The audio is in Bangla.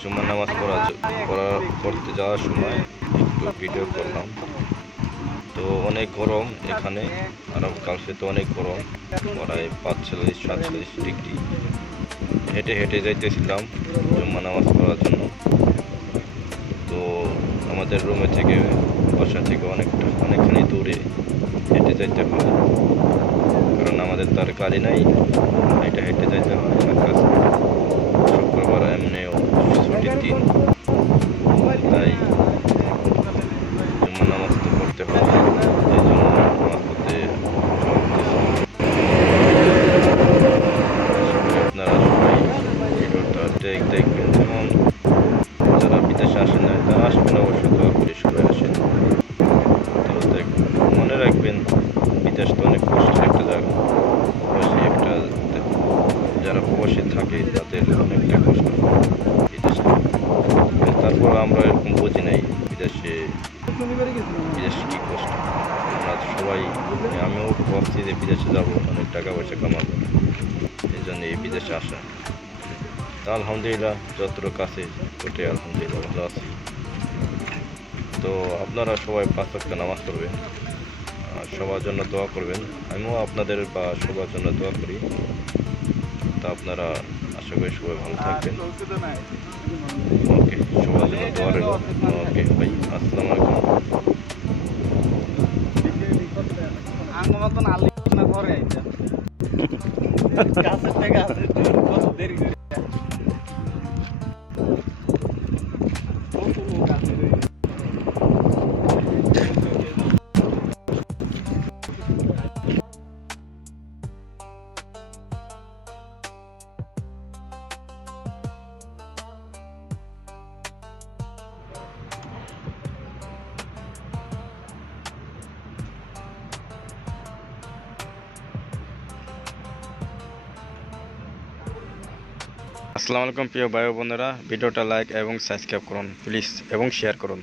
জুমার নামাজ পড়তে যাওয়ার সময় একটু ভিডিও করলাম। তো অনেক গরম এখানে, আরব গালফে তো অনেক গরম, প্রায় 45-47 ডিগ্রি। হেঁটে হেঁটে যাইতেছিলাম জুম্মা নামাজ পড়ার জন্য। তো আমাদের রুমে থেকে, বাসা থেকে অনেকখানি দূরে হেঁটে যাইতে হয়, কারণ আমাদের তো আর গাড়ি নাই, হেঁটে হেঁটে যাইতে হয়। শুক্রবার এমনিও ছুটির দিন, তাই জুম্মা নামাজ তো পড়তে হয়, এই জন্য নামাজ পড়তে আপনারা সবাই ভিডিওটা দেখবেন। যেমন যারা বিদেশে আসেন না, তারা আসবেন অবশ্যই, দোয়া করি সবাই আসেন। তো মনে রাখবেন, বিদেশ তো অনেক কষ্টের একটা জায়গা, যারা প্রবাসী থাকে তাদের অনেকটা কষ্ট বিদেশে। তারপর আমরা এরকম বুঝি নাই বিদেশে কি কষ্ট। আমরা সবাই, আমিও ভাবছি যে বিদেশে যাবো, অনেক টাকা পয়সা কামাবো, এই জন্য এই বিদেশে আসা। তা আলহামদুলিল্লাহ, যতটুকু কাছে ওটাই আলহামদুলিল্লাহ ভালো আছি। তো আপনারা সবাই 5 ওয়াক্ত নামাজ পড়বেন, সবার জন্য দোয়া করবেন। আমিও আপনাদের বা সবার জন্য দোয়া করি। তা আপনারা আশা করি সবাই ভালো থাকবেন। ওকে, সবার জন্য দোয়া রইল। ওকে ভাই, আসসালামু আলাইকুম। আলাইকুম প্রিয় ভাই বোনেরা, ভিডিওটা লাইক এবং সাবস্ক্রাইব করুন প্লিজ, এবং শেয়ার করুন।